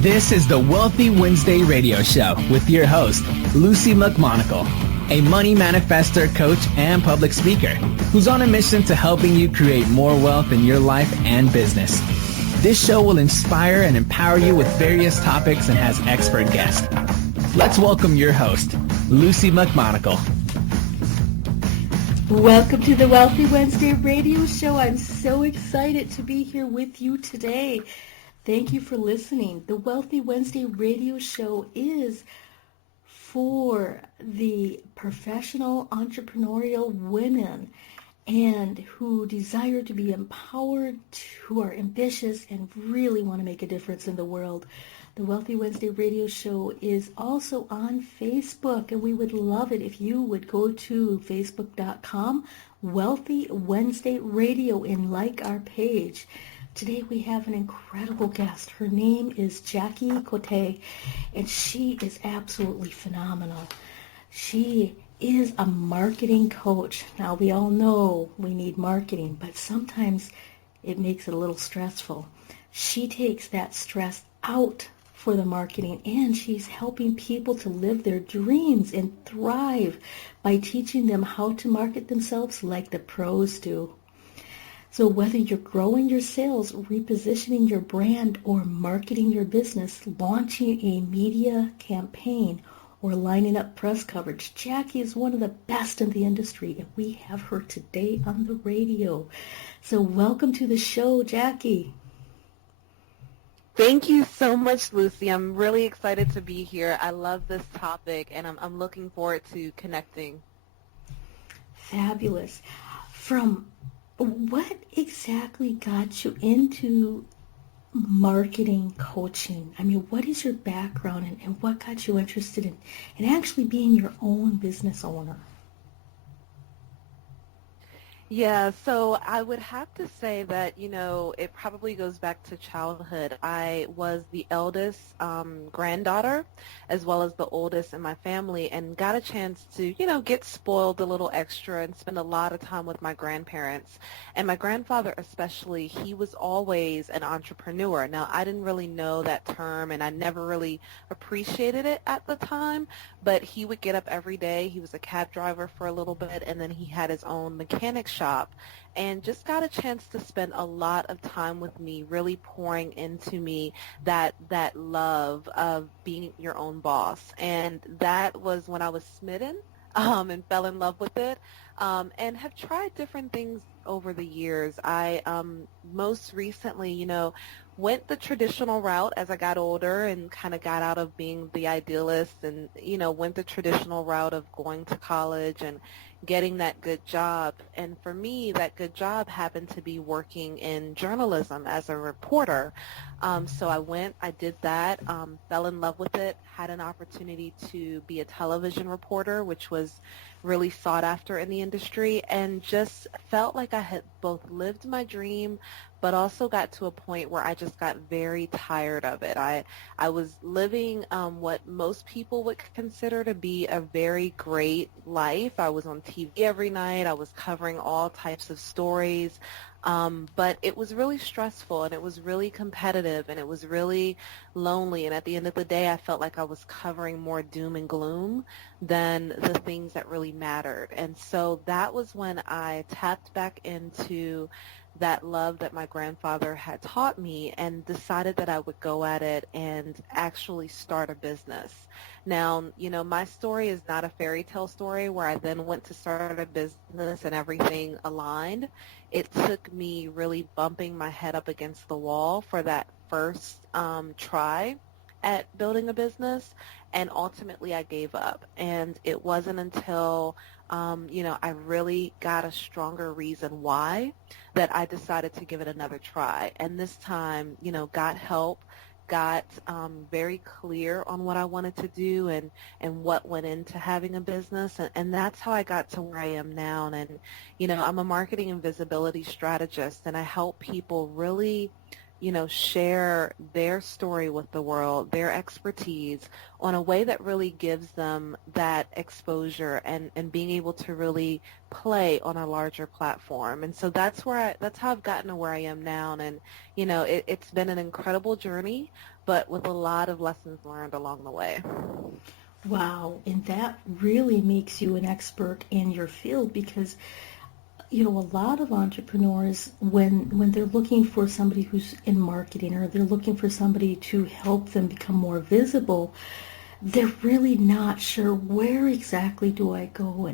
This is the Wealthy Wednesday radio show with your host, Luci McMonagle, a money manifestor, coach, and public speaker who's on a mission to helping you create more wealth in your life and business. This show will inspire and empower you with various topics and has expert guests. Let's welcome your host, Luci McMonagle. Welcome to the Wealthy Wednesday radio show. I'm so excited to be here with you today. Thank you for listening. The Wealthy Wednesday radio show is for the professional entrepreneurial women and who desire to be empowered, who are ambitious, and really want to make a difference in the world. The Wealthy Wednesday radio show is also on Facebook, and we would love it if you would go to facebook.com, Wealthy Wednesday Radio, and like our page. Today we have an incredible guest. Her name is Jackie Kotei, and she is absolutely phenomenal. She is a marketing coach. Now, we all know we need marketing, but sometimes it makes it a little stressful. She takes that stress out for the marketing, and she's helping people to live their dreams and thrive by teaching them how to market themselves like the pros do. So whether you're growing your sales, repositioning your brand, or marketing your business, launching a media campaign, or lining up press coverage, Jackie is one of the best in the industry, and we have her today on the radio. So welcome to the show, Jackie. Thank you so much, Luci. I'm really excited to be here. I love this topic, and I'm looking forward to connecting. Fabulous. What exactly got you into marketing coaching? I mean, what is your background and what got you interested in actually being your own business owner? Yeah, so I would have to say that, it probably goes back to childhood. I was the eldest granddaughter as well as the oldest in my family, and got a chance to, get spoiled a little extra and spend a lot of time with my grandparents. And my grandfather especially, he was always an entrepreneur. Now, I didn't really know that term, and I never really appreciated it at the time, but he would get up every day. He was a cab driver for a little bit, and then he had his own mechanic shop, and just got a chance to spend a lot of time with me, really pouring into me that love of being your own boss. And that was when I was smitten and fell in love with it, and have tried different things over the years. I most recently, went the traditional route as I got older and kind of got out of being the idealist, and, went the traditional route of going to college and getting that good job. And for me, that good job happened to be working in journalism as a reporter. So I did that, fell in love with it, had an opportunity to be a television reporter, which was really sought after in the industry, and just felt like I had both lived my dream, but also got to a point where I just got very tired of it. I was living what most people would consider to be a very great life. I was on TV every night. I was covering all types of stories. But it was really stressful, and it was really competitive, and it was really lonely. And at the end of the day, I felt like I was covering more doom and gloom than the things that really mattered. And so that was when I tapped back into that love that my grandfather had taught me, and decided that I would go at it and actually start a business. Now, my story is not a fairy tale story where I then went to start a business and everything aligned. It took me really bumping my head up against the wall for that first try at building a business, and ultimately I gave up. And it wasn't until I really got a stronger reason why that I decided to give it another try. And this time, got help, got very clear on what I wanted to do and what went into having a business. And that's how I got to where I am now. And, I'm a marketing and visibility strategist, and I help people really share their story with the world, their expertise, on a way that really gives them that exposure and being able to really play on a larger platform. And so that's how I've gotten to where I am now. And, it's been an incredible journey, but with a lot of lessons learned along the way. Wow, and that really makes you an expert in your field because a lot of entrepreneurs, when they're looking for somebody who's in marketing or they're looking for somebody to help them become more visible, they're really not sure where exactly do I go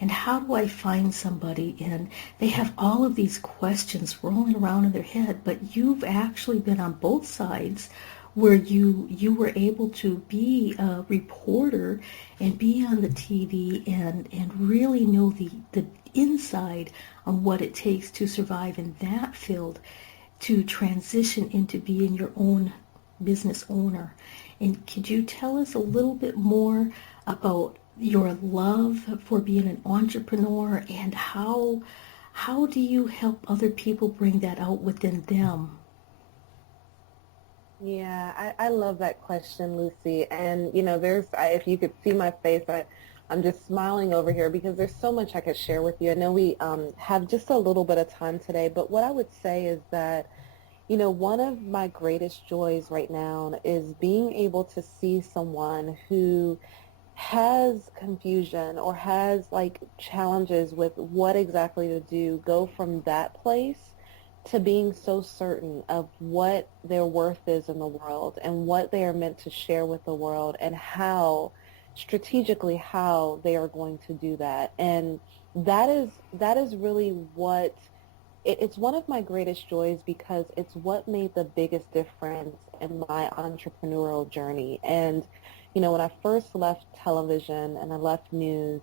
and how do I find somebody, and they have all of these questions rolling around in their head. But you've actually been on both sides where you were able to be a reporter and be on the TV and really know the inside on what it takes to survive in that field, to transition into being your own business owner. And could you tell us a little bit more about your love for being an entrepreneur and how do you help other people bring that out within them? Yeah, I love that question, Lucy. And, if you could see my face, I'm just smiling over here because there's so much I could share with you. I know we have just a little bit of time today, but what I would say is that, one of my greatest joys right now is being able to see someone who has confusion or has like challenges with what exactly to do, go from that place to being so certain of what their worth is in the world and what they are meant to share with the world and how strategically how they are going to do that. And that is really what it's one of my greatest joys because it's what made the biggest difference in my entrepreneurial journey. And when I first left television and I left news,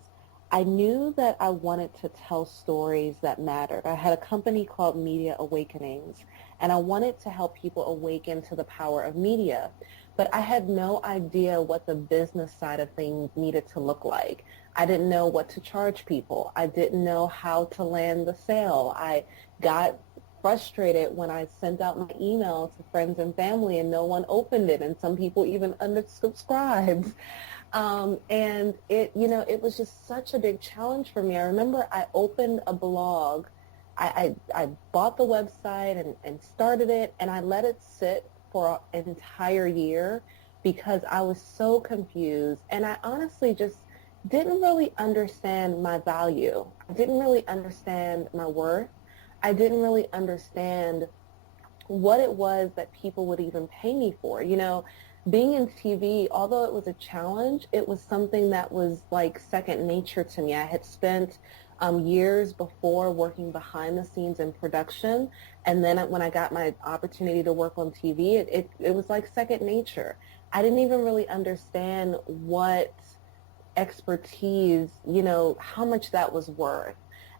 I knew that I wanted to tell stories that mattered. I had a company called Media Awakenings, and I wanted to help people awaken to the power of media. But I had no idea what the business side of things needed to look like. I didn't know what to charge people. I didn't know how to land the sale. I got frustrated when I sent out my email to friends and family and no one opened it, and some people even unsubscribed. And it was just such a big challenge for me. I remember I opened a blog. I bought the website and started it, and I let it sit for an entire year because I was so confused. And I honestly just didn't really understand my value. I didn't really understand my worth. I didn't really understand what it was that people would even pay me for. Being in TV, although it was a challenge, it was something that was like second nature to me. I had spent years before working behind the scenes in production, and then when I got my opportunity to work on TV, it was like second nature. I didn't even really understand what expertise, how much that was worth.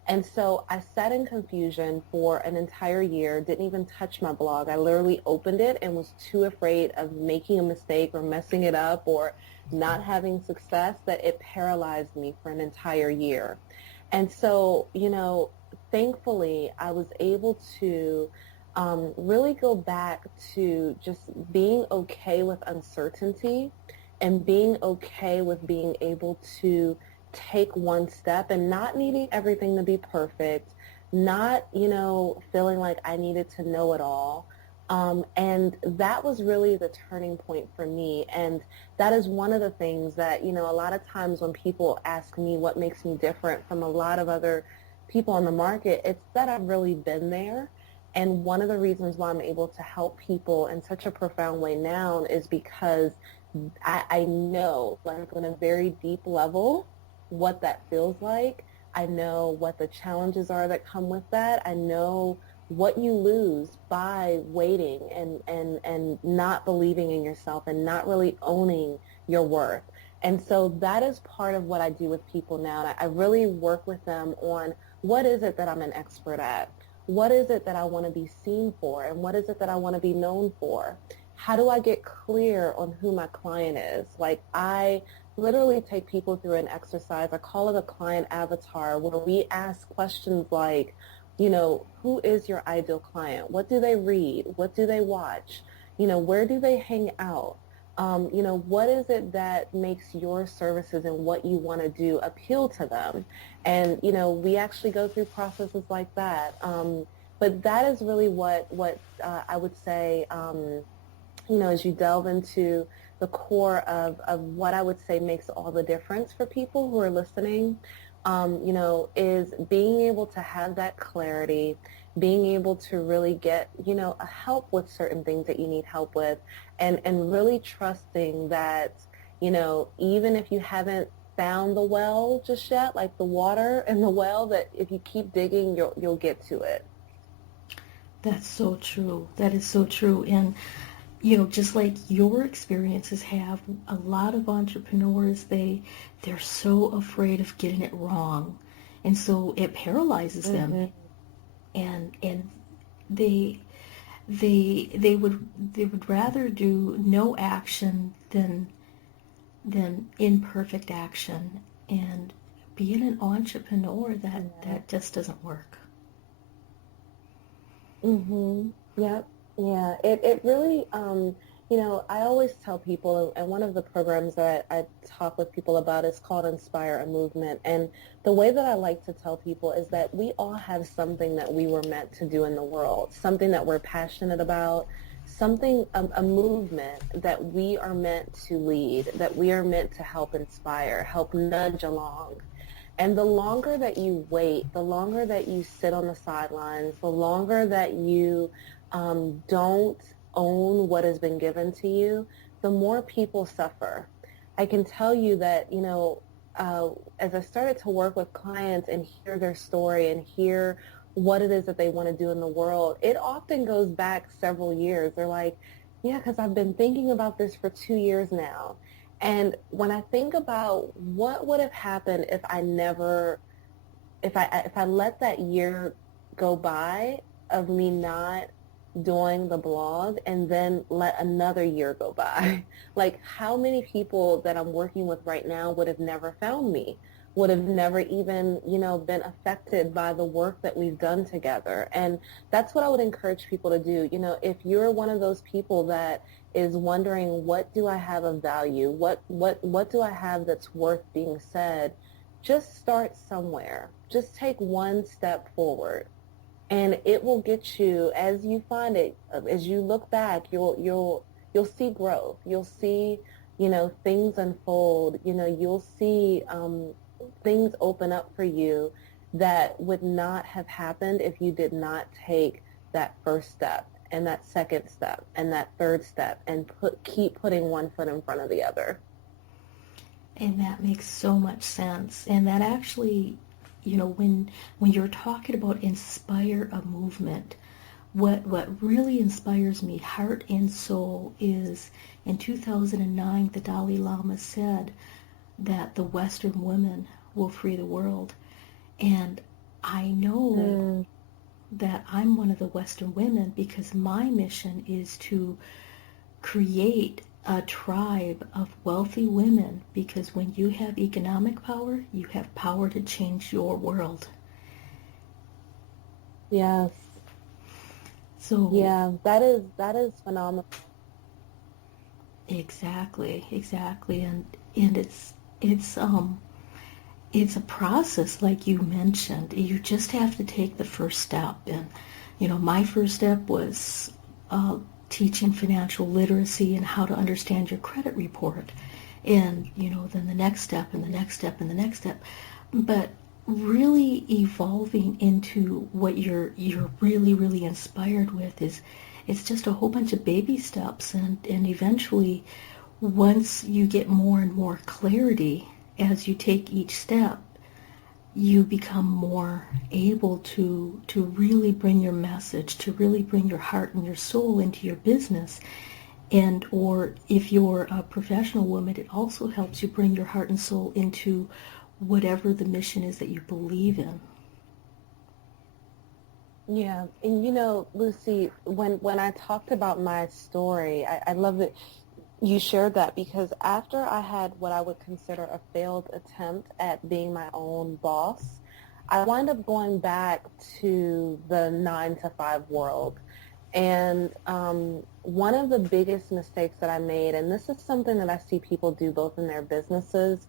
And so I sat in confusion for an entire year, didn't even touch my blog. I literally opened it and was too afraid of making a mistake or messing it up or not having success that it paralyzed me for an entire year. And so, thankfully, I was able to really go back to just being okay with uncertainty and being okay with being able to take one step and not needing everything to be perfect, not, feeling like I needed to know it all. And that was really the turning point for me. And that is one of the things that, a lot of times when people ask me what makes me different from a lot of other people on the market, it's that I've really been there. And one of the reasons why I'm able to help people in such a profound way now is because I know, like on a very deep level, what that feels like. I know what the challenges are that come with that. I know what you lose by waiting and not believing in yourself and not really owning your worth. And so that is part of what I do with people now. And I really work with them on what is it that I'm an expert at? What is it that I want to be seen for? And what is it that I want to be known for? How do I get clear on who my client is? Like I literally take people through an exercise. I call it a client avatar, where we ask questions like, who is your ideal client? What do they read? What do they watch? Where do they hang out? What is it that makes your services and what you want to do appeal to them? And, we actually go through processes like that. But that is really what I would say as you delve into the core of what I would say makes all the difference for people who are listening, is being able to have that clarity, being able to really get, a help with certain things that you need help with, and really trusting that, even if you haven't found the well just yet, like the water in the well, that if you keep digging, you'll get to it. That's so true. That is so true. And just like your experiences have, a lot of entrepreneurs, they're so afraid of getting it wrong, and so it paralyzes them, and they they would rather do no action than imperfect action. And being an entrepreneur, that just doesn't work. Yep. Yeah. It really, I always tell people, and one of the programs that I talk with people about is called Inspire a Movement. And the way that I like to tell people is that we all have something that we were meant to do in the world, something that we're passionate about, something, a movement that we are meant to lead, that we are meant to help inspire, help nudge along. And the longer that you wait, the longer that you sit on the sidelines, the longer that you don't own what has been given to you, the more people suffer. I can tell you that, as I started to work with clients and hear their story and hear what it is that they want to do in the world, it often goes back several years. They're like, yeah, because I've been thinking about this for 2 years now. And when I think about what would have happened if I let that year go by of me not doing the blog and then let another year go by, like how many people that I'm working with right now would have never found me, would have never even, been affected by the work that we've done together. And that's what I would encourage people to do. If you're one of those people that is wondering, what do I have of value? What do I have that's worth being said? Just start somewhere. Just take one step forward. And it will get you, as you find it, as you look back, you'll see growth. You'll see, things unfold. You'll see things open up for you that would not have happened if you did not take that first step and that second step and that third step and keep putting one foot in front of the other. And that makes so much sense. And that actually, when you're talking about inspire a movement, what really inspires me, heart and soul, is in 2009, the Dalai Lama said that the Western women will free the world. And I know that I'm one of the Western women because my mission is to create a tribe of wealthy women, because when you have economic power, you have power to change your world. Yes. So yeah, that is phenomenal. Exactly, and it's a process, like you mentioned. You just have to take the first step. And my first step was teaching financial literacy and how to understand your credit report, and then the next step and the next step and the next step. But really evolving into what you're really inspired with is, it's just a whole bunch of baby steps, and eventually, once you get more and more clarity as you take each step, you become more able to really bring your message, to really bring your heart and your soul into your business. And or if you're a professional woman, it also helps you bring your heart and soul into whatever the mission is that you believe in. Yeah, and Luci, when I talked about my story, I love that you shared that, because after I had what I would consider a failed attempt at being my own boss, I wound up going back to the 9-to-5 world. And one of the biggest mistakes that I made, and this is something that I see people do both in their businesses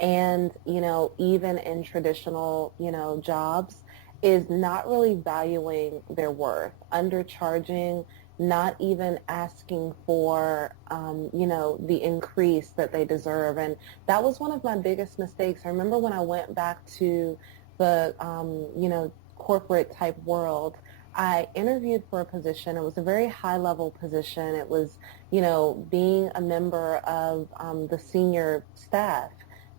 and, even in traditional, jobs, is not really valuing their worth, undercharging, not even asking for, the increase that they deserve. And that was one of my biggest mistakes. I remember when I went back to the, corporate type world, I interviewed for a position. It was a very high level position. It was, being a member of the senior staff.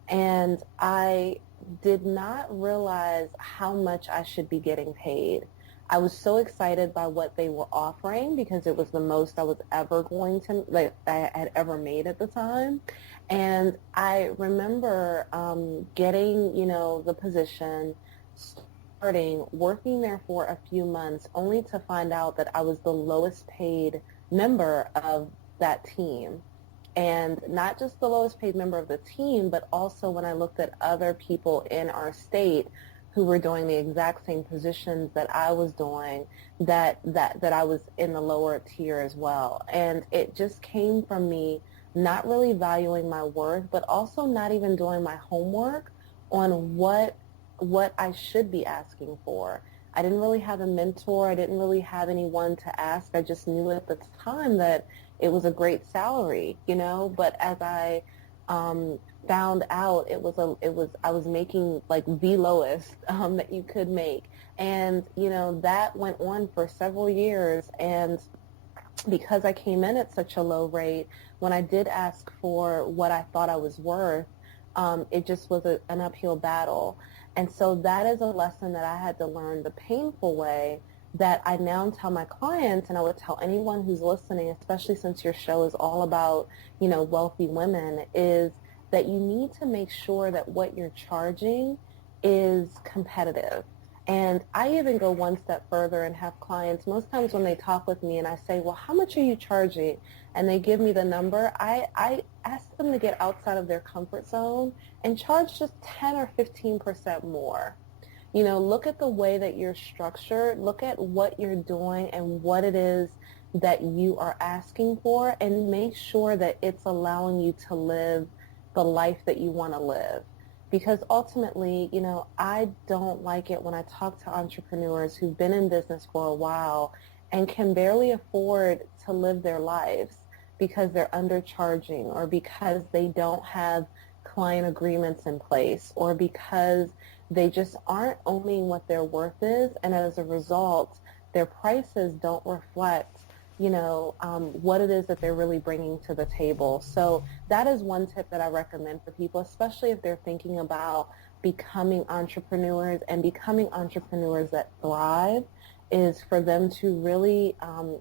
And I did not realize how much I should be getting paid. I was so excited by what they were offering because it was the most I was ever going to, like, I had ever made at the time. And I remember getting, the position, starting, working there for a few months, only to find out that I was the lowest paid member of that team. And not just the lowest paid member of the team, but also when I looked at other people in our state who were doing the exact same positions that I was doing, that I was in the lower tier as well. And it just came from me not really valuing my worth, but also not even doing my homework on what I should be asking for. I didn't really have a mentor. I didn't really have anyone to ask. I just knew at the time that it was a great salary, but as I found out, I was making like the lowest that you could make. And, that went on for several years. And because I came in at such a low rate, when I did ask for what I thought I was worth, it just was an uphill battle. And so that is a lesson that I had to learn the painful way, that I now tell my clients, and I would tell anyone who's listening, especially since your show is all about, wealthy women, is that you need to make sure that what you're charging is competitive. And I even go one step further and have clients, most times when they talk with me and I say, well, how much are you charging? And they give me the number, I ask them to get outside of their comfort zone and charge just 10 or 15% more. Look at the way that you're structured, look at what you're doing and what it is that you are asking for, and make sure that it's allowing you to live the life that you want to live. Because ultimately, I don't like it when I talk to entrepreneurs who've been in business for a while and can barely afford to live their lives because they're undercharging, or because they don't have client agreements in place, or because they just aren't owning what their worth is, and as a result, their prices don't reflect, what it is that they're really bringing to the table. So that is one tip that I recommend for people, especially if they're thinking about becoming entrepreneurs and becoming entrepreneurs that thrive, is for them to really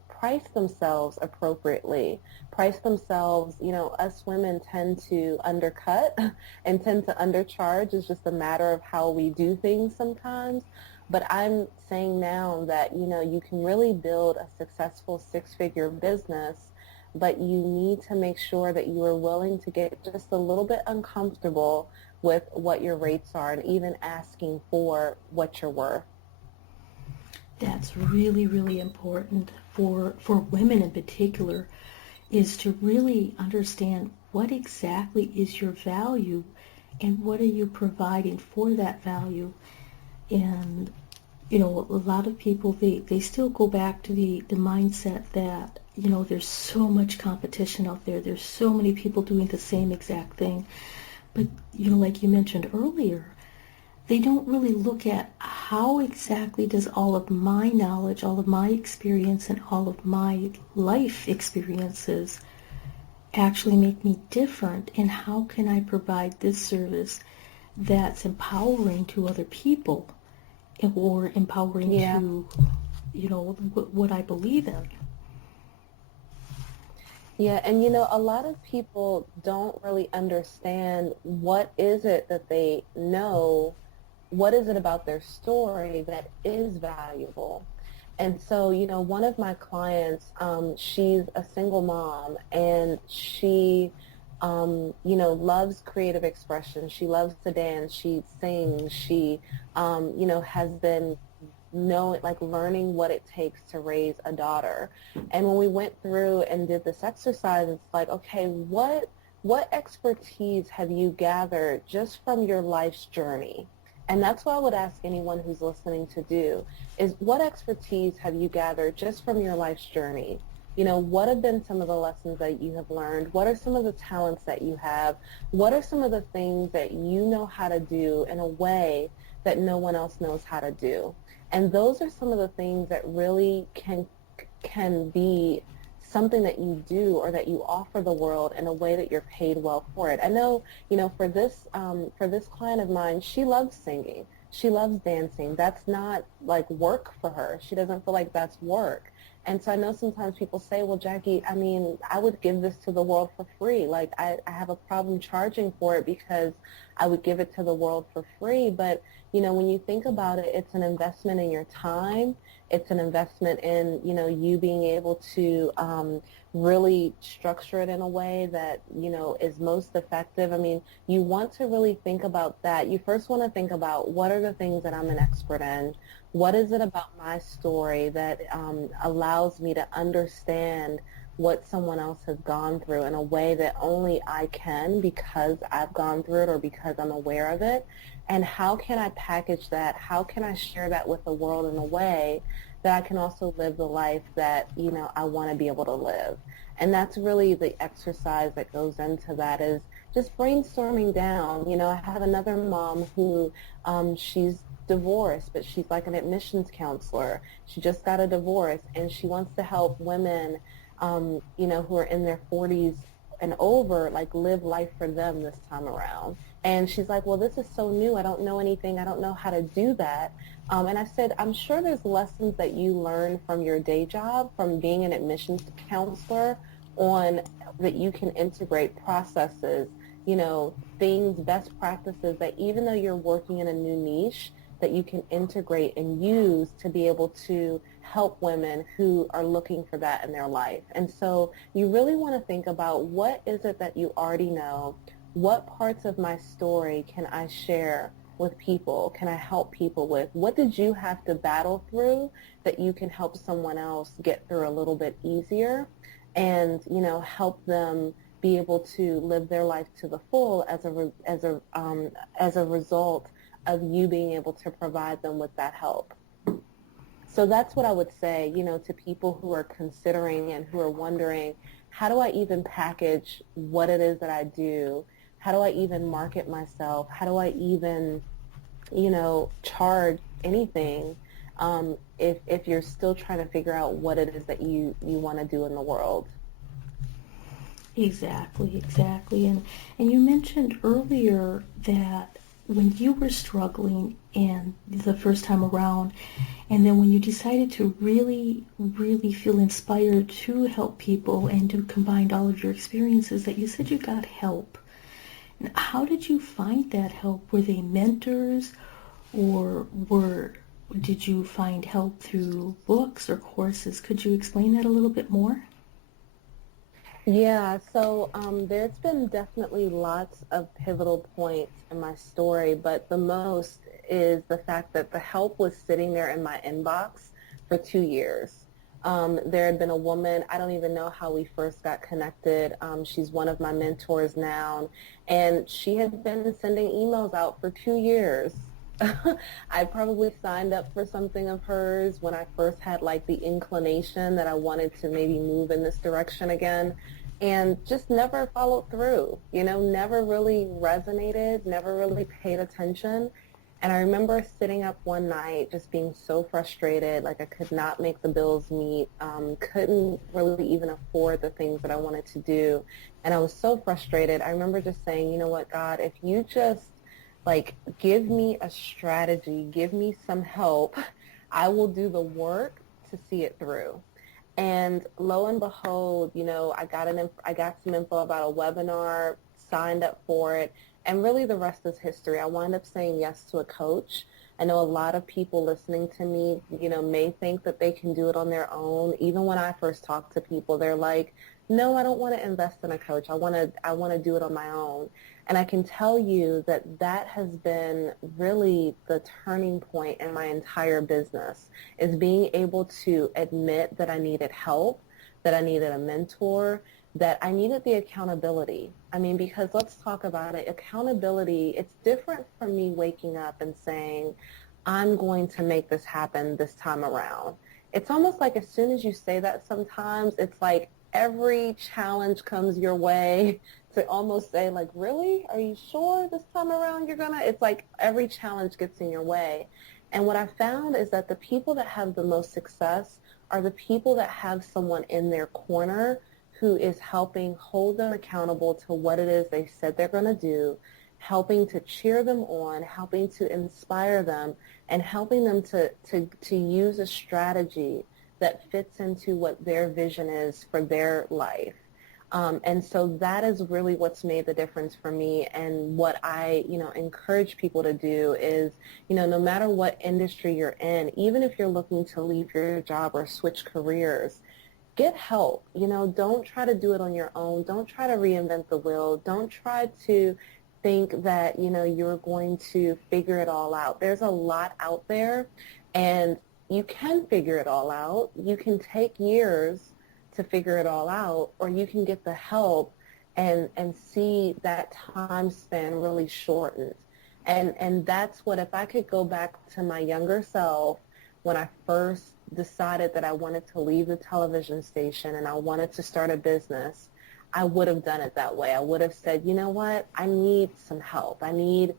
price themselves appropriately. Price themselves, us women tend to undercut and tend to undercharge. It's just a matter of how we do things sometimes. But I'm saying now that, you can really build a successful six-figure business, but you need to make sure that you are willing to get just a little bit uncomfortable with what your rates are, and even asking for what you're worth. That's really, really important for women in particular, is to really understand what exactly is your value and what are you providing for that value. And, a lot of people, they still go back to the mindset that, there's so much competition out there. There's so many people doing the same exact thing. But, like you mentioned earlier, they don't really look at how exactly does all of my knowledge, all of my experience, and all of my life experiences actually make me different, and how can I provide this service that's empowering to other people, or empowering to, what I believe in. Yeah, and a lot of people don't really understand what is it that they know, what is it about their story that is valuable. And so, one of my clients, she's a single mom, and she, loves creative expression. She loves to dance. She sings. She, has been learning what it takes to raise a daughter. And when we went through and did this exercise, it's like, okay, what expertise have you gathered just from your life's journey? And that's what I would ask anyone who's listening to do is what expertise have you gathered just from your life's journey? You know, what have been some of the lessons that you have learned? What are some of the talents that you have? What are some of the things that you know how to do in a way that no one else knows how to do? And those are some of the things that really can be something that you do or that you offer the world in a way that you're paid well for it. I know, you know, for this client of mine, she loves singing. She loves dancing. That's not like work for her. She doesn't feel like that's work. And so I know sometimes people say, well, Jackie, I mean, I would give this to the world for free. Like I have a problem charging for it because I would give it to the world for free. But, you know, when you think about it, it's an investment in your time. It's an investment in, you know, you being able to really structure it in a way that, you know, is most effective. I mean, you want to really think about that. You first want to think about what are the things that I'm an expert in? What is it about my story that allows me to understand what someone else has gone through in a way that only I can because I've gone through it or because I'm aware of it? And how can I package that? How can I share that with the world in a way that I can also live the life that, you know, I want to be able to live? And that's really the exercise that goes into that is just brainstorming down. You know, I have another mom who she's divorced, but she's like an admissions counselor. She just got a divorce, and she wants to help women, you know, who are in their 40s and over, like live life for them this time around. And she's like, well, this is so new. I don't know anything. I don't know how to do that. And I said, I'm sure there's lessons that you learn from your day job, from being an admissions counselor, on that you can integrate processes, you know, things, best practices that even though you're working in a new niche, that you can integrate and use to be able to help women who are looking for that in their life. And so you really want to think about what is it that you already know? What parts of my story can I share with people? Can I help people with? What did you have to battle through that you can help someone else get through a little bit easier and, you know, help them be able to live their life to the full as a result of you being able to provide them with that help. So that's what I would say, you know, to people who are considering and who are wondering, how do I even package what it is that I do? How do I even market myself? How do I even, you know, charge anything if you're still trying to figure out what it is that you want to do in the world? Exactly, exactly. And you mentioned earlier that when you were struggling and the first time around, and then when you decided to really, really feel inspired to help people and to combine all of your experiences, that you said you got help. And how did you find that help? Were they mentors, or did you find help through books or courses? Could you explain that a little bit more? Yeah, so there's been definitely lots of pivotal points in my story, but the most is the fact that the help was sitting there in my inbox for 2 years. There had been a woman, I don't even know how we first got connected. She's one of my mentors now, and she had been sending emails out for 2 years. I probably signed up for something of hers when I first had like the inclination that I wanted to maybe move in this direction again, and just never followed through, you know, never really resonated, never really paid attention. And I remember sitting up one night just being so frustrated, like I could not make the bills meet, couldn't really even afford the things that I wanted to do. And I was so frustrated. I remember just saying, you know what, God, if you just like give me a strategy, give me some help, I will do the work to see it through. And lo and behold, you know, I got some info about a webinar, signed up for it, and really the rest is history. I wound up saying yes to a coach. I know a lot of people listening to me, you know, may think that they can do it on their own. Even when I first talk to people, they're like, no, I don't want to invest in a coach. I want to do it on my own. And I can tell you that that has been really the turning point in my entire business, is being able to admit that I needed help, that I needed a mentor, that I needed the accountability. I mean, because let's talk about it. Accountability, it's different from me waking up and saying, I'm going to make this happen this time around. It's almost like as soon as you say that sometimes, it's like every challenge comes your way to almost say like, really? Are you sure this time around you're gonna? It's like every challenge gets in your way. And what I found is that the people that have the most success are the people that have someone in their corner who is helping hold them accountable to what it is they said they're going to do, helping to cheer them on, helping to inspire them, and helping them to use a strategy that fits into what their vision is for their life. And so that is really what's made the difference for me. And what I, encourage people to do is, no matter what industry you're in, even if you're looking to leave your job or switch careers, get help. Don't try to do it on your own. Don't try to reinvent the wheel. Don't try to think that, you're going to figure it all out. There's a lot out there, and you can figure it all out. You can take years to figure it all out, or you can get the help and see that time span really shortened. And that's what, if I could go back to my younger self when I first decided that I wanted to leave the television station and I wanted to start a business, I would have done it that way. I would have said, you know what, I need some help. I need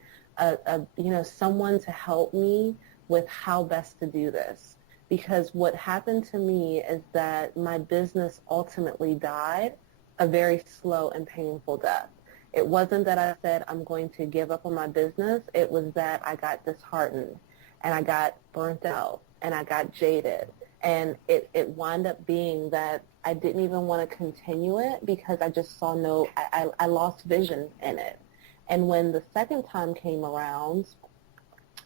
someone to help me with how best to do this. Because what happened to me is that my business ultimately died a very slow and painful death. It wasn't that I said I'm going to give up on my business. It was that I got disheartened and I got burnt out and I got jaded. And it wound up being that I didn't even want to continue it because I just saw I lost vision in it. And when the second time came around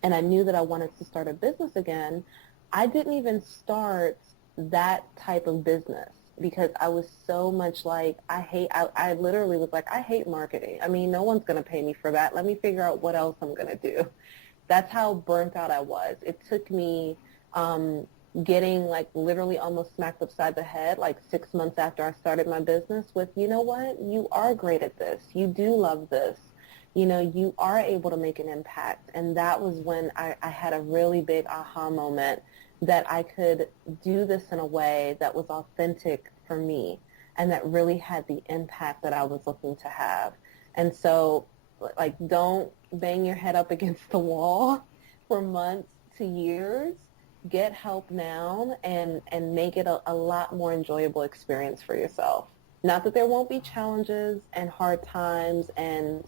and I knew that I wanted to start a business again, I didn't even start that type of business because I was so much like, I literally was like, I hate marketing. I mean, no one's going to pay me for that. Let me figure out what else I'm going to do. That's how burnt out I was. It took me getting like literally almost smacked upside the head like 6 months after I started my business with, you know what, you are great at this. You do love this. You are able to make an impact. And that was when I had a really big aha moment that I could do this in a way that was authentic for me and that really had the impact that I was looking to have. And so, like, don't bang your head up against the wall for months to years. Get help now and make it a lot more enjoyable experience for yourself. Not that there won't be challenges and hard times and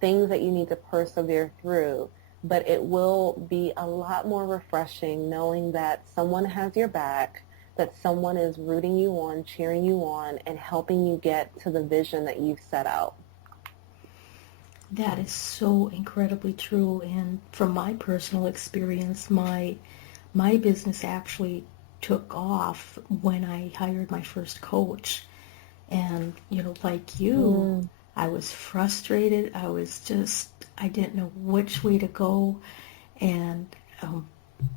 things that you need to persevere through, but it will be a lot more refreshing knowing that someone has your back, that someone is rooting you on, cheering you on, and helping you get to the vision that you've set out. That is so incredibly true. And from my personal experience, my business actually took off when I hired my first coach. And, like you, I was frustrated. I didn't know which way to go. And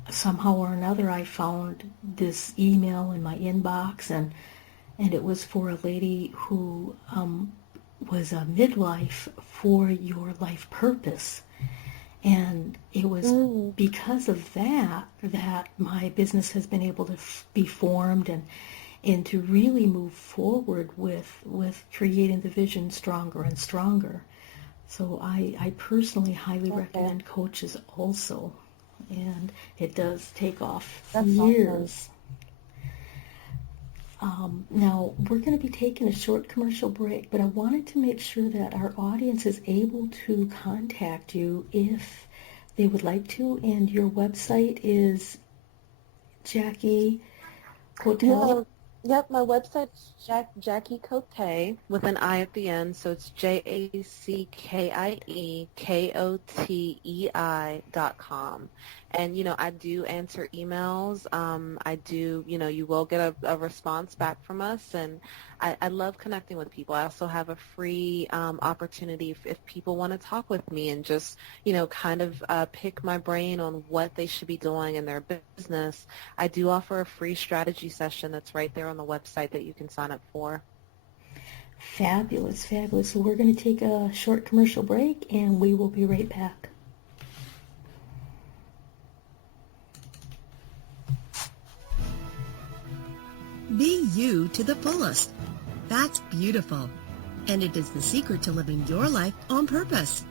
somehow or another, I found this email in my inbox, and it was for a lady who was a midlife for your life purpose. And it was because of that my business has been able to be formed and to really move forward with creating the vision stronger and stronger. So I personally highly recommend coaches also. And it does take off years. Awesome. Now, we're going to be taking a short commercial break, but I wanted to make sure that our audience is able to contact you if they would like to. And your website is Jackie Kotei? Yep, my website's Jackie Kotei with an I at the end, so it's JackieKotei.com. And, I do answer emails. I do, you will get a response back from us, and I love connecting with people. I also have a free opportunity if people want to talk with me and just, kind of pick my brain on what they should be doing in their business. I do offer a free strategy session that's right there on the website that you can sign up for. Fabulous, fabulous. So we're going to take a short commercial break, and we will be right back. Be you to the fullest. That's beautiful. And it is the secret to living your life on purpose.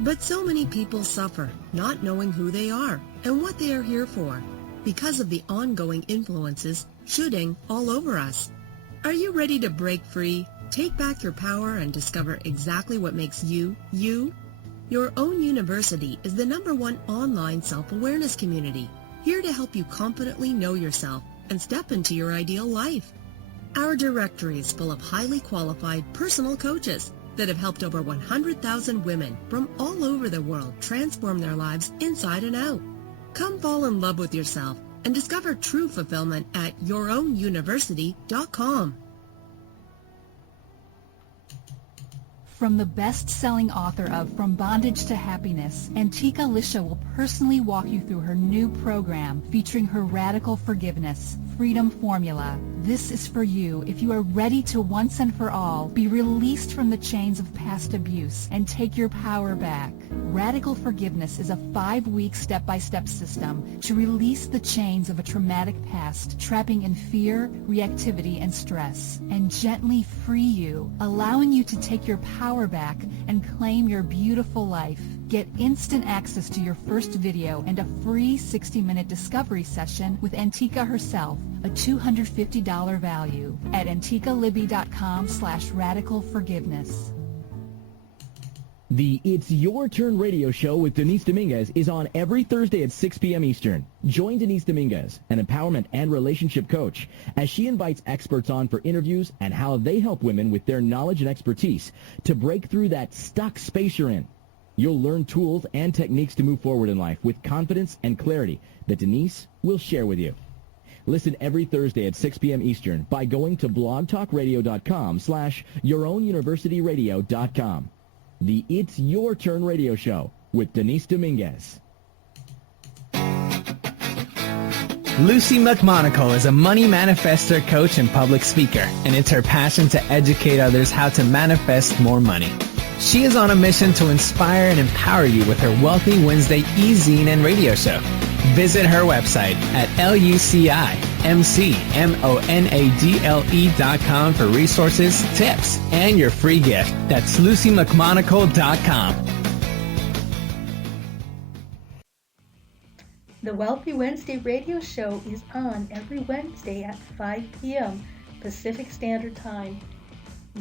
But so many people suffer not knowing who they are and what they are here for because of the ongoing influences shooting all over us. Are you ready to break free, take back your power, and discover exactly what makes you, you? Your Own University is the #1 online self-awareness community, here to help you confidently know yourself and step into your ideal life. Our directory is full of highly qualified personal coaches that have helped over 100,000 women from all over the world transform their lives inside and out. Come fall in love with yourself and discover true fulfillment at yourownuniversity.com. From the best-selling author of From Bondage to Happiness, Antika Lisha will personally walk you through her new program featuring her Radical Forgiveness Freedom Formula. This is for you if you are ready to once and for all be released from the chains of past abuse and take your power back. Radical Forgiveness is a 5-week step-by-step system to release the chains of a traumatic past, trapping in fear, reactivity, and stress, and gently free you, allowing you to take your power back and claim your beautiful life. Get instant access to your first video and a free 60-minute discovery session with Antika herself, a $250 value, at antikalibby.com/radicalforgiveness. The It's Your Turn radio show with Denise Dominguez is on every Thursday at 6 p.m. Eastern. Join Denise Dominguez, an empowerment and relationship coach, as she invites experts on for interviews and how they help women with their knowledge and expertise to break through that stuck space you're in. You'll learn tools and techniques to move forward in life with confidence and clarity that Denise will share with you. Listen every Thursday at 6 p.m. Eastern by going to blogtalkradio.com/yourownuniversityradio.com. The It's Your Turn radio show with Denise Dominguez. Luci McMonagle is a money manifestor, coach, and public speaker, and it's her passion to educate others how to manifest more money. She is on a mission to inspire and empower you with her Wealthy Wednesday e-zine and radio show. Visit her website at lucimcmonagle.com for resources, tips, and your free gift. That's lucimcmonagle.com. The Wealthy Wednesday radio show is on every Wednesday at 5 p.m. Pacific Standard Time.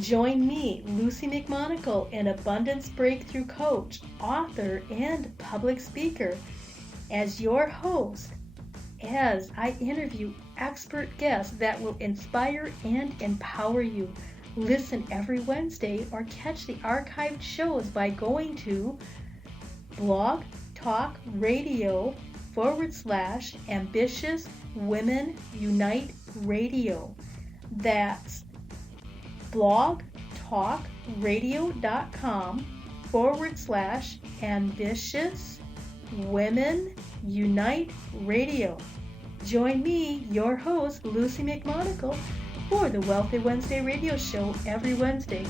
Join me, Luci McMonagle, an abundance breakthrough coach, author, and public speaker, as your host, as I interview expert guests that will inspire and empower you. Listen every Wednesday or catch the archived shows by going to Blog Talk Radio /Ambitious Women Unite Radio. That's blogtalkradio.com /Ambitious Women Unite Radio. Join me, your host, Luci McMonagle, for the Wealthy Wednesday radio show every Wednesday.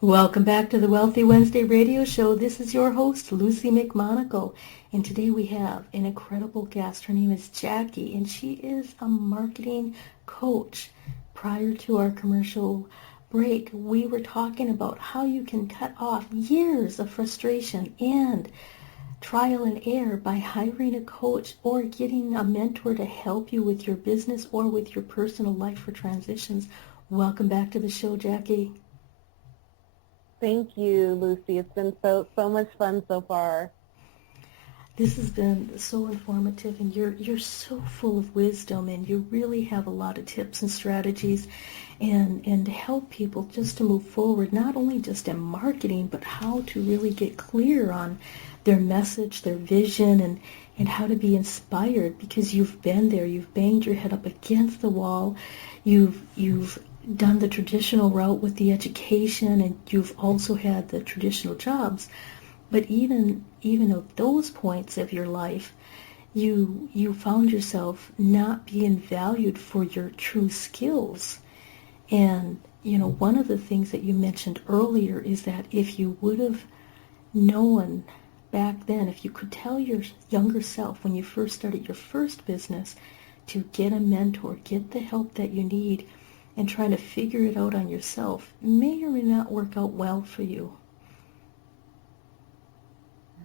Welcome back to the Wealthy Wednesday radio show. This is your host, Luci McMonagle, and today we have an incredible guest. Her name is Jackie, and she is a marketing coach. Prior to our commercial break, we were talking about how you can cut off years of frustration and trial and error by hiring a coach or getting a mentor to help you with your business or with your personal life for transitions. Welcome back to the show, Jackie. Thank you, Luci. It's been so much fun so far. This has been so informative, and you're so full of wisdom, and you really have a lot of tips and strategies and to help people just to move forward, not only just in marketing, but how to really get clear on their message, their vision, and how to be inspired, because you've been there. You've banged your head up against the wall. You've done the traditional route with the education, and you've also had the traditional jobs. But even at those points of your life, you found yourself not being valued for your true skills. And one of the things that you mentioned earlier is that if you would have known back then, if you could tell your younger self when you first started your first business to get a mentor, get the help that you need, and try to figure it out on yourself, may or may not work out well for you.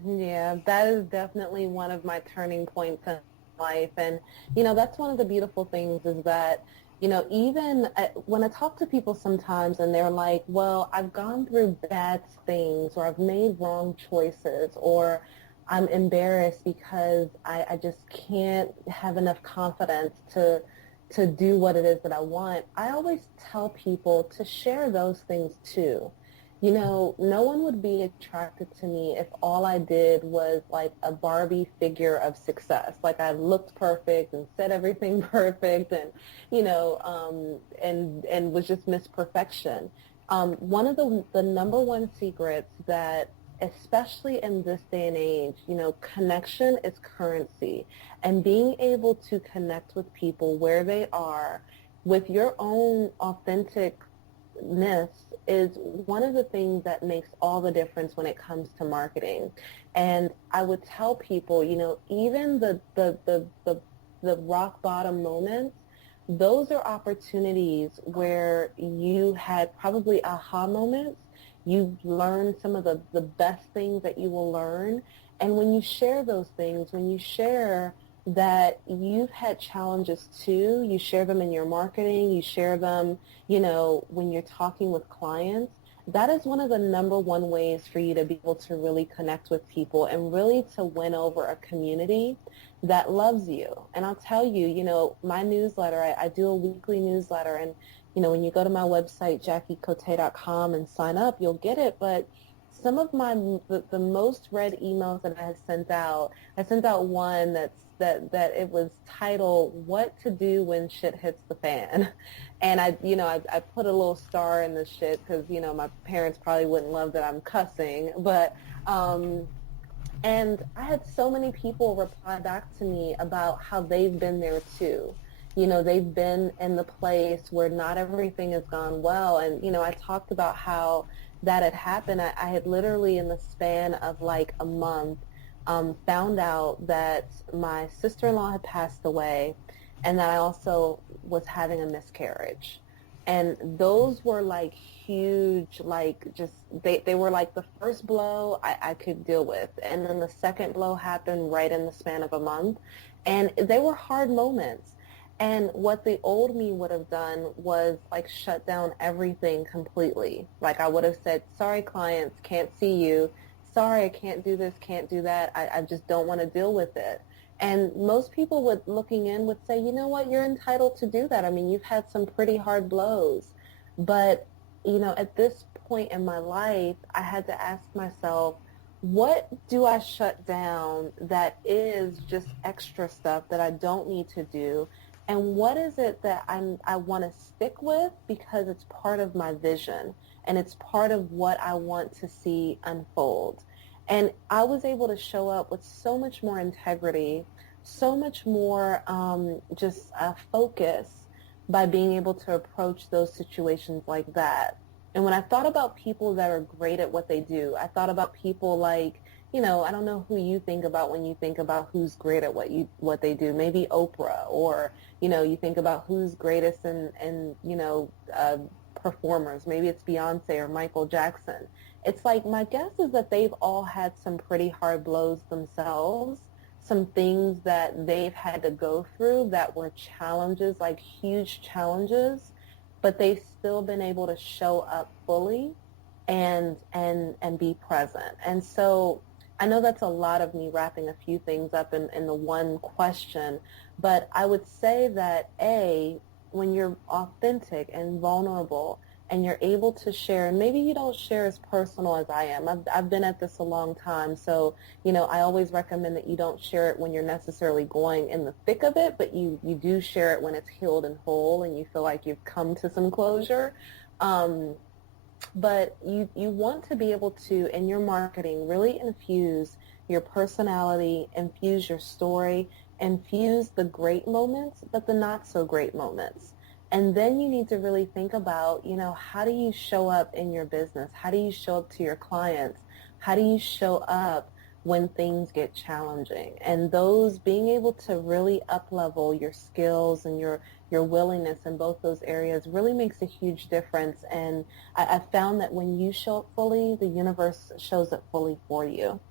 Yeah, that is definitely one of my turning points in life. And, that's one of the beautiful things is that, even when I talk to people sometimes and they're like, well, I've gone through bad things, or I've made wrong choices, or I'm embarrassed because I just can't have enough confidence to do what it is that I want, I always tell people to share those things too. No one would be attracted to me if all I did was like a Barbie figure of success. Like I looked perfect and said everything perfect and, and was just Miss Perfection. One of the number one secrets that, especially in this day and age, connection is currency. And being able to connect with people where they are with your own authenticness is one of the things that makes all the difference when it comes to marketing. And I would tell people, even the rock bottom moments, those are opportunities where you had probably aha moments. You've learned some of the best things that you will learn. And when you share those things, when you share that you've had challenges too, you share them in your marketing, you share them, when you're talking with clients, that is one of the number one ways for you to be able to really connect with people and really to win over a community that loves you. And I'll tell you, my newsletter, I do a weekly newsletter, and when you go to my website, JackieKotei.com, and sign up, you'll get it. But some of the most read emails that I sent out one that it was titled "What to Do When Shit Hits the Fan," and I put a little star in the shit because my parents probably wouldn't love that I'm cussing, but and I had so many people reply back to me about how they've been there too. They've been in the place where not everything has gone well. And, I talked about how that had happened. I had literally in the span of like a month found out that my sister-in-law had passed away and that I also was having a miscarriage. And those were like huge, like just, they were like the first blow I could deal with. And then the second blow happened right in the span of a month. And they were hard moments. And what the old me would have done was like shut down everything completely. Like I would have said, sorry clients, can't see you. Sorry, I can't do this, can't do that. I just don't want to deal with it. And most people looking in would say, you know what, you're entitled to do that. I mean, you've had some pretty hard blows. But, at this point in my life, I had to ask myself, what do I shut down that is just extra stuff that I don't need to do? And what is it that I want to stick with because it's part of my vision and it's part of what I want to see unfold? And I was able to show up with so much more integrity, so much more just focus by being able to approach those situations like that. And when I thought about people that are great at what they do, I thought about people like, I don't know who you think about when you think about who's great at what they do. Maybe Oprah, or, you think about who's greatest in performers. Maybe it's Beyonce or Michael Jackson. It's like my guess is that they've all had some pretty hard blows themselves, some things that they've had to go through that were challenges, like huge challenges, but they've still been able to show up fully and be present. And so I know that's a lot of me wrapping a few things up in the one question, but I would say that when you're authentic and vulnerable and you're able to share, and maybe you don't share as personal as I am. I've been at this a long time, so, I always recommend that you don't share it when you're necessarily going in the thick of it, but you do share it when it's healed and whole and you feel like you've come to some closure. But you want to be able to, in your marketing, really infuse your personality, infuse your story, infuse the great moments, but the not so great moments. And then you need to really think about, how do you show up in your business? How do you show up to your clients? How do you show up when things get challenging? And those, being able to really up-level your skills and your willingness in both those areas really makes a huge difference. And I found that when you show up fully, the universe shows up fully for you.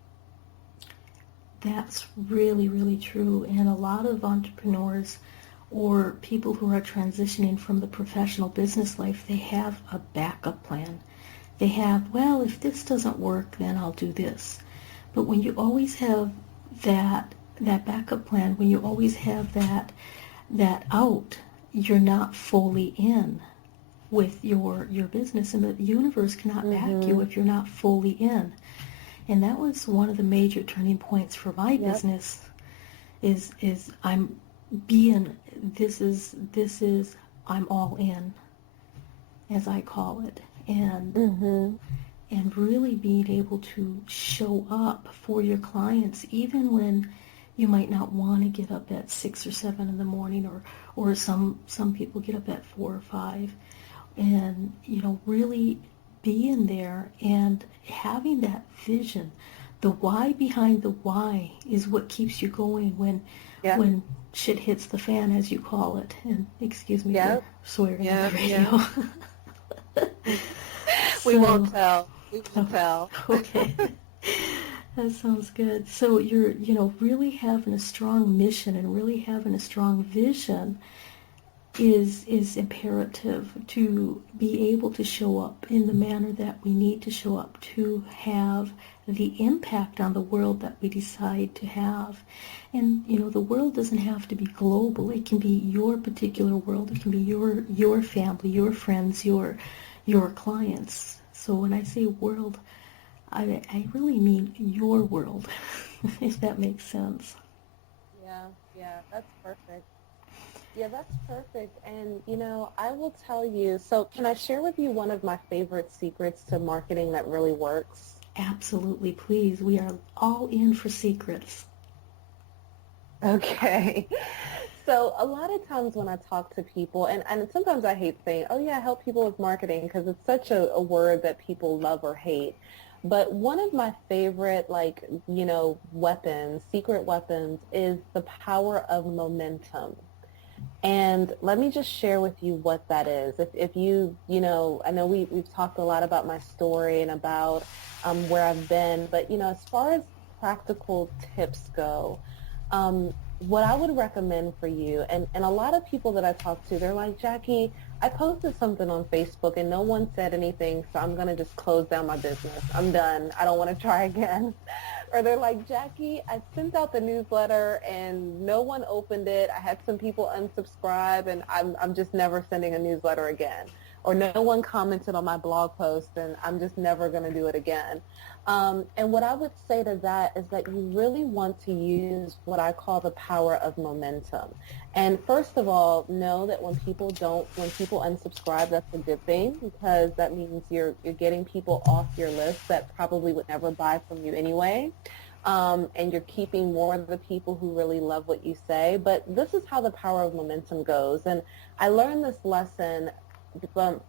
That's really, really true. And a lot of entrepreneurs or people who are transitioning from the professional business life, they have a backup plan. They have, well, if this doesn't work, then I'll do this. But when you always have that backup plan, when you always have that out, you're not fully in with your business, and the universe cannot back you if you're not fully in. And that was one of the major turning points for my business. Is I'm being I'm all in, as I call it, and really being able to show up for your clients even when you might not want to get up at 6 or 7 in the morning, or some people get up at 4 or 5, and really being there and having that vision. The why behind the why is what keeps you going when shit hits the fan, as you call it. And excuse me for swearing on the radio. We won't tell. We won't tell. Okay. That sounds good. So you're, really having a strong mission and really having a strong vision is imperative to be able to show up in the manner that we need to show up to have the impact on the world that we decide to have. And, the world doesn't have to be global. It can be your particular world. It can be your family, your friends, your clients. So when I say world, I really mean your world, if that makes sense. Yeah, that's perfect. Yeah, that's perfect. And, I will tell you, so can I share with you one of my favorite secrets to marketing that really works? Absolutely, please. We are all in for secrets. Okay. So a lot of times when I talk to people, and sometimes I hate saying, oh yeah, I help people with marketing, because it's such a word that people love or hate. But one of my favorite, weapons, secret weapons, is the power of momentum. And let me just share with you what that is. If you, I know we've talked a lot about my story and about where I've been, but, as far as practical tips go, what I would recommend for you, and a lot of people that I talk to, they're like, Jackie, I posted something on Facebook and no one said anything, so I'm going to just close down my business. I'm done. I don't want to try again. Or they're like, Jackie, I sent out the newsletter and no one opened it. I had some people unsubscribe and I'm just never sending a newsletter again. Or no one commented on my blog post and I'm just never going to do it again. And what I would say to that is that you really want to use what I call the power of momentum. And first of all, know that when people unsubscribe, that's a good thing, because that means you're getting people off your list that probably would never buy from you anyway. And you're keeping more of the people who really love what you say. But this is how the power of momentum goes. And I learned this lesson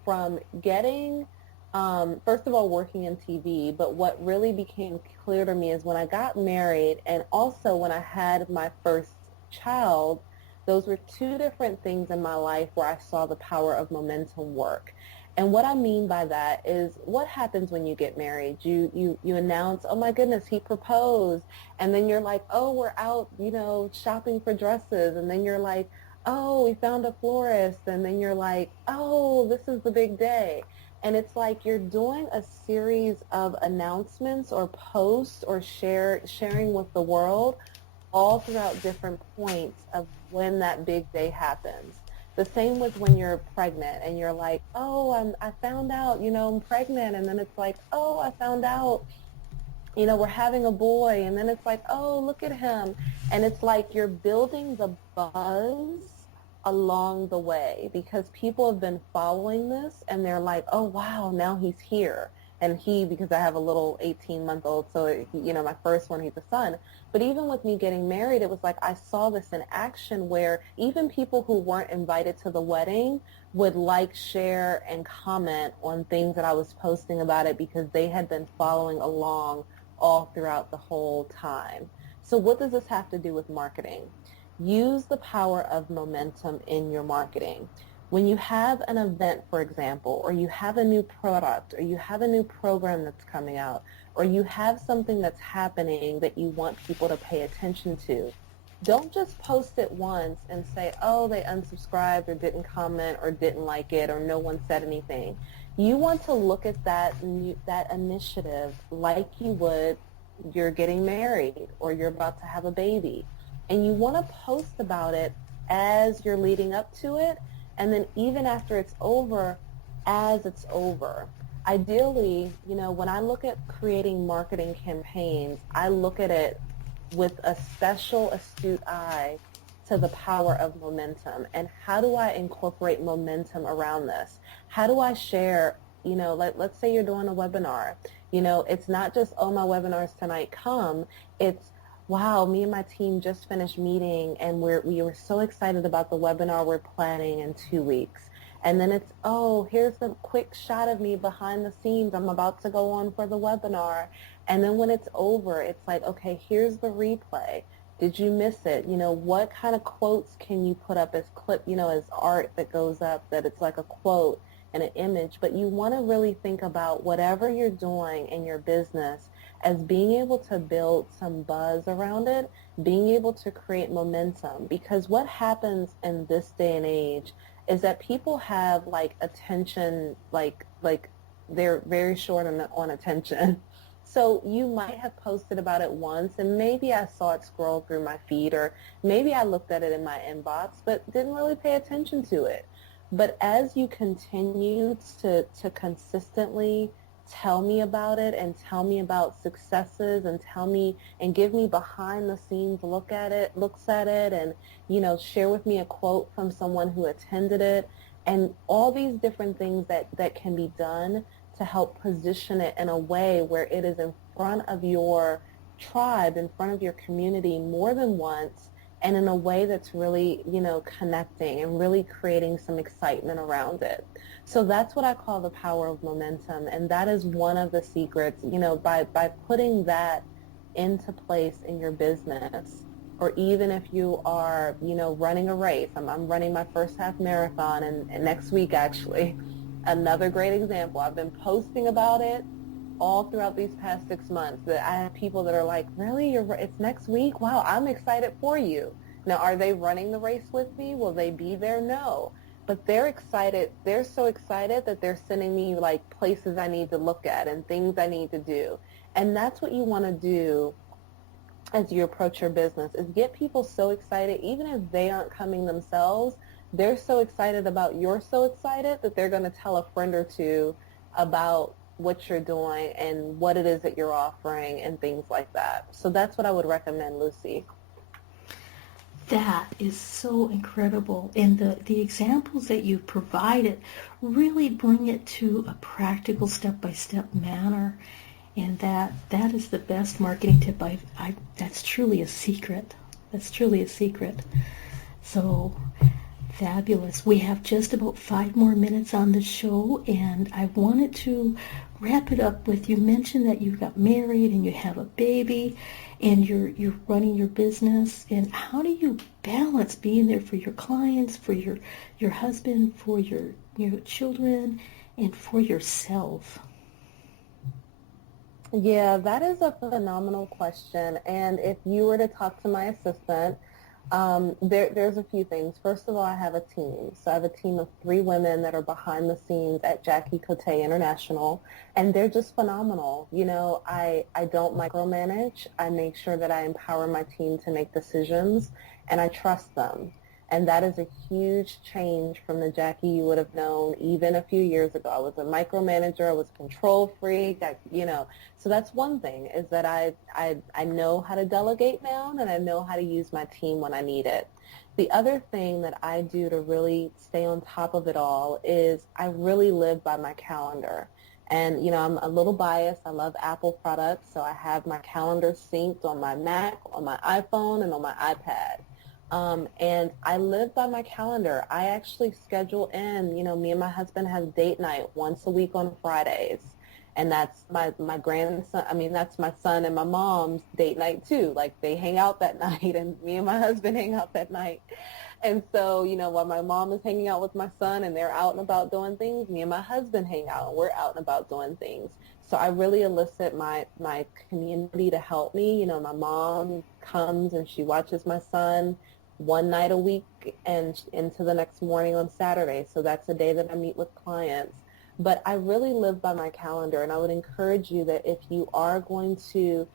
from getting, first of all, working in TV, but what really became clear to me is when I got married and also when I had my first child, those were two different things in my life where I saw the power of momentum work. And what I mean by that is, what happens when you get married? You announce, oh my goodness, he proposed. And then you're like, oh, we're out, shopping for dresses. And then you're like, oh, we found a florist. And then you're like, oh, this is the big day. And it's like you're doing a series of announcements or posts or sharing with the world all throughout different points of when that big day happens. The same with when you're pregnant and you're like, oh, I found out, I'm pregnant. And then it's like, oh, I found out, we're having a boy. And then it's like, oh, look at him. And it's like you're building the buzz along the way because people have been following this and they're like, oh, wow, now he's here. and he, because I have a little 18-month-old, so, my first one, he's a son. But even with me getting married, it was like I saw this in action where even people who weren't invited to the wedding would like, share, and comment on things that I was posting about it because they had been following along all throughout the whole time. So what does this have to do with marketing? Use the power of momentum in your marketing. When you have an event, for example, or you have a new product, or you have a new program that's coming out, or you have something that's happening that you want people to pay attention to, don't just post it once and say, oh, they unsubscribed or didn't comment or didn't like it or no one said anything. You want to look at that initiative like you would you're getting married or you're about to have a baby. And you want to post about it as you're leading up to it, and then even after it's over, as it's over. Ideally, when I look at creating marketing campaigns, I look at it with a special, astute eye to the power of momentum. And how do I incorporate momentum around this? How do I share, let's say you're doing a webinar. It's not just, oh, my webinar's tonight, come. It's, wow, me and my team just finished meeting and we were so excited about the webinar we're planning in 2 weeks. And then it's, oh, here's a quick shot of me behind the scenes. I'm about to go on for the webinar. And then when it's over, it's like, okay, here's the replay. Did you miss it? What kind of quotes can you put up as as art that goes up, that it's like a quote and an image? But you want to really think about whatever you're doing in your business as being able to build some buzz around it, being able to create momentum. Because what happens in this day and age is that people have attention, they're very short on attention. So you might have posted about it once, and maybe I saw it scroll through my feed, or maybe I looked at it in my inbox, but didn't really pay attention to it. But as you continue to consistently tell me about it and tell me about successes and tell me and give me behind the scenes looks at it and, share with me a quote from someone who attended it and all these different things that can be done to help position it in a way where it is in front of your tribe, in front of your community more than once, and in a way that's really, connecting and really creating some excitement around it. So that's what I call the power of momentum, and that is one of the secrets, by putting that into place in your business, or even if you are, running a race. I'm running my first half marathon and next week, actually. Another great example. I've been posting about it all throughout these past 6 months. That I have people that are like, really? It's next week? Wow, I'm excited for you. Now, are they running the race with me? Will they be there? No. But they're excited. They're so excited that they're sending me places I need to look at and things I need to do. And that's what you want to do as you approach your business, is get people so excited, even if they aren't coming themselves. They're so excited about you're so excited that they're going to tell a friend or two about what you're doing and what it is that you're offering and things like that. So that's what I would recommend, Lucy. That is so incredible. And the examples that you provided really bring it to a practical step-by-step manner. And that is the best marketing tip that's truly a secret. That's truly a secret. So fabulous. We have just about 5 more minutes on the show, and I wanted to wrap it up with, you mentioned that you got married and you have a baby and you're running your business, and how do you balance being there for your clients, for your husband, for your children, and for yourself? Yeah, that is a phenomenal question. And if you were to talk to my assistant, there's a few things. First of all, I have a team. So I have a team of 3 women that are behind the scenes at Jackie Kotei International, and they're just phenomenal. I don't micromanage. I make sure that I empower my team to make decisions, and I trust them. And that is a huge change from the Jackie you would have known even a few years ago. I was a micromanager. I was a control freak. So that's one thing, is that I know how to delegate now, and I know how to use my team when I need it. The other thing that I do to really stay on top of it all is I really live by my calendar. And, I'm a little biased. I love Apple products, so I have my calendar synced on my Mac, on my iPhone, and on my iPad. And I live by my calendar. I actually schedule in, me and my husband have date night once a week on Fridays. And that's my grandson, that's my son and my mom's date night too. Like, they hang out that night, and me and my husband hang out that night. And so, while my mom is hanging out with my son and they're out and about doing things, me and my husband hang out and we're out and about doing things. So I really elicit my community to help me. My mom comes and she watches my son one night a week and into the next morning on Saturday. So that's a day that I meet with clients. But I really live by my calendar, and I would encourage you that if you are going to,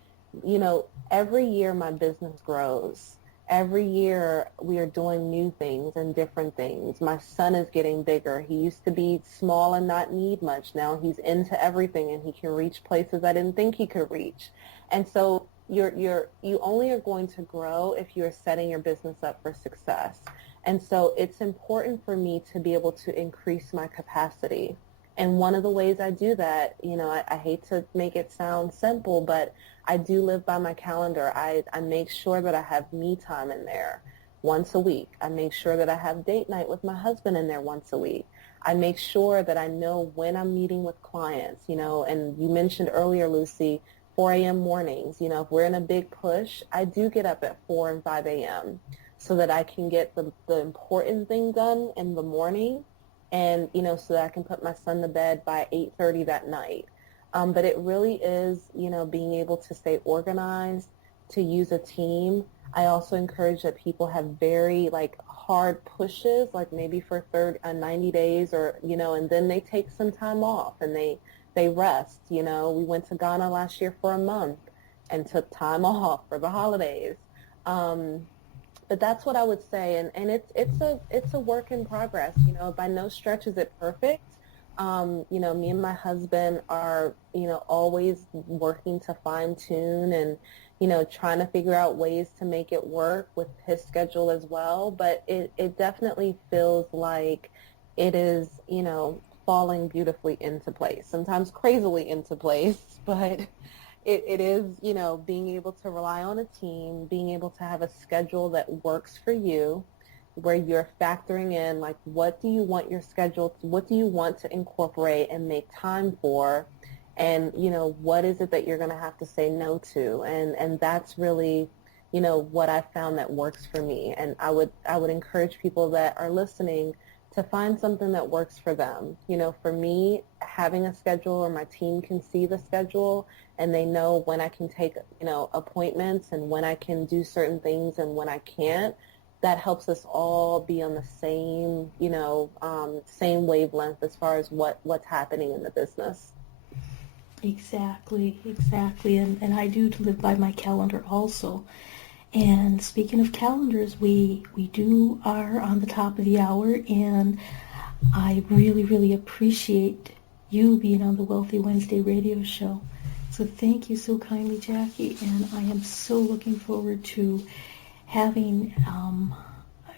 every year my business grows. Every year we are doing new things and different things. My son is getting bigger. He used to be small and not need much. Now he's into everything, and he can reach places I didn't think he could reach. And so you only are going to grow if you're setting your business up for success. And so it's important for me to be able to increase my capacity. And one of the ways I do that, I hate to make it sound simple, but I do live by my calendar. I make sure that I have me time in there once a week. I make sure that I have date night with my husband in there once a week. I make sure that I know when I'm meeting with clients, and you mentioned earlier, Lucy, 4 a.m. mornings. If we're in a big push, I do get up at 4 and 5 a.m. so that I can get the important thing done in the morning, and, so that I can put my son to bed by 8:30 that night. But it really is, being able to stay organized, to use a team. I also encourage that people have very, hard pushes, like maybe for 90 days or, and then they take some time off and they rest. We went to Ghana last year for a month and took time off for the holidays. But that's what I would say, and it's a work in progress. By no stretch is it perfect. Me and my husband are, always working to fine tune and, trying to figure out ways to make it work with his schedule as well. But it definitely feels like it is, falling beautifully into place, sometimes crazily into place, but it is, being able to rely on a team, being able to have a schedule that works for you, where you're factoring in, what do you want your schedule, what do you want to incorporate and make time for, and, what is it that you're going to have to say no to, and that's really, what I found that works for me. And I would encourage people that are listening to find something that works for them. For me, having a schedule, or my team can see the schedule and they know when I can take, appointments and when I can do certain things and when I can't, that helps us all be on the same, same wavelength as far as what's happening in the business. Exactly. And I do live by my calendar also. And speaking of calendars, we are on the top of the hour, and I really, really appreciate you being on the Wealthy Wednesday radio show. So thank you so kindly, Jackie, and I am so looking forward to having,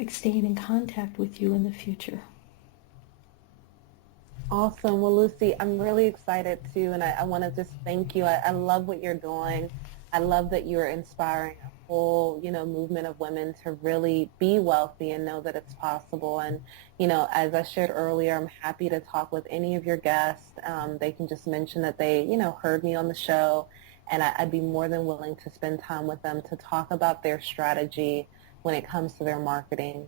staying in contact with you in the future. Awesome. Well, Lucy, I'm really excited too, and I want to just thank you. I love what you're doing. I love that you're inspiring a whole, movement of women to really be wealthy and know that it's possible. And, as I shared earlier, I'm happy to talk with any of your guests. They can just mention that they, heard me on the show, and I'd be more than willing to spend time with them to talk about their strategy when it comes to their marketing.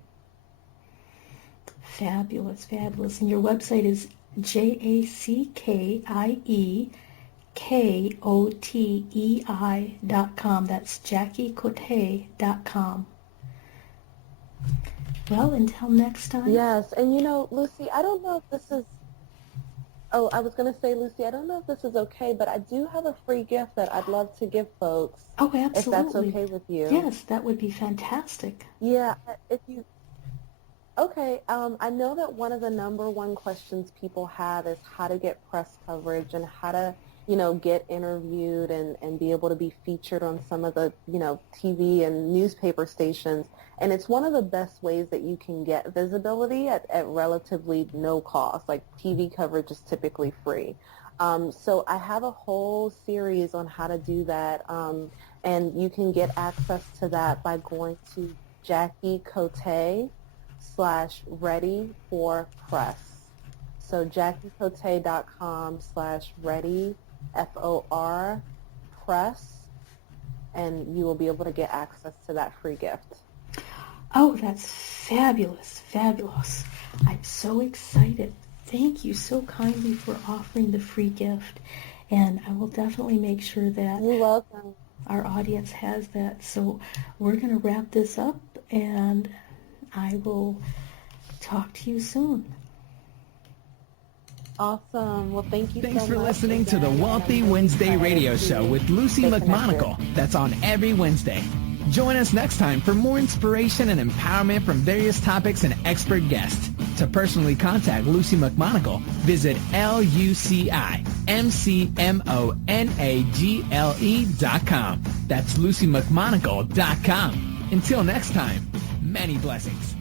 Fabulous. And your website is JackieKotei.com. That's JackieKotei.com. Well, until next time. Yes, and Lucy, I don't know if this is, I was going to say, Lucy, I don't know if this is okay, but I do have a free gift that I'd love to give folks. Oh, absolutely. If that's okay with you. Yes, that would be fantastic. Yeah, Okay, I know that one of the number one questions people have is how to get press coverage and how to, get interviewed and be able to be featured on some of the, TV and newspaper stations. And it's one of the best ways that you can get visibility at relatively no cost. Like, TV coverage is typically free. So I have a whole series on how to do that, and you can get access to that by going to Jackie Kotei /ready for press. So JackieKotei.com/ready, FOR, press, and you will be able to get access to that free gift. Oh, that's fabulous, fabulous. I'm so excited. Thank you so kindly for offering the free gift. And I will definitely make sure that You're welcome. Our audience has that. So we're going to wrap this up, and I will talk to you soon. Awesome. Well, thank you Thanks so for much listening to the again. Wealthy I'm really Wednesday excited radio to show with Luci stay connected. McMonagle. That's on every Wednesday. Join us next time for more inspiration and empowerment from various topics and expert guests. To personally contact Luci McMonagle, visit LuciMcMonagle.com. That's LuciMcMonagle.com. Until next time, many blessings.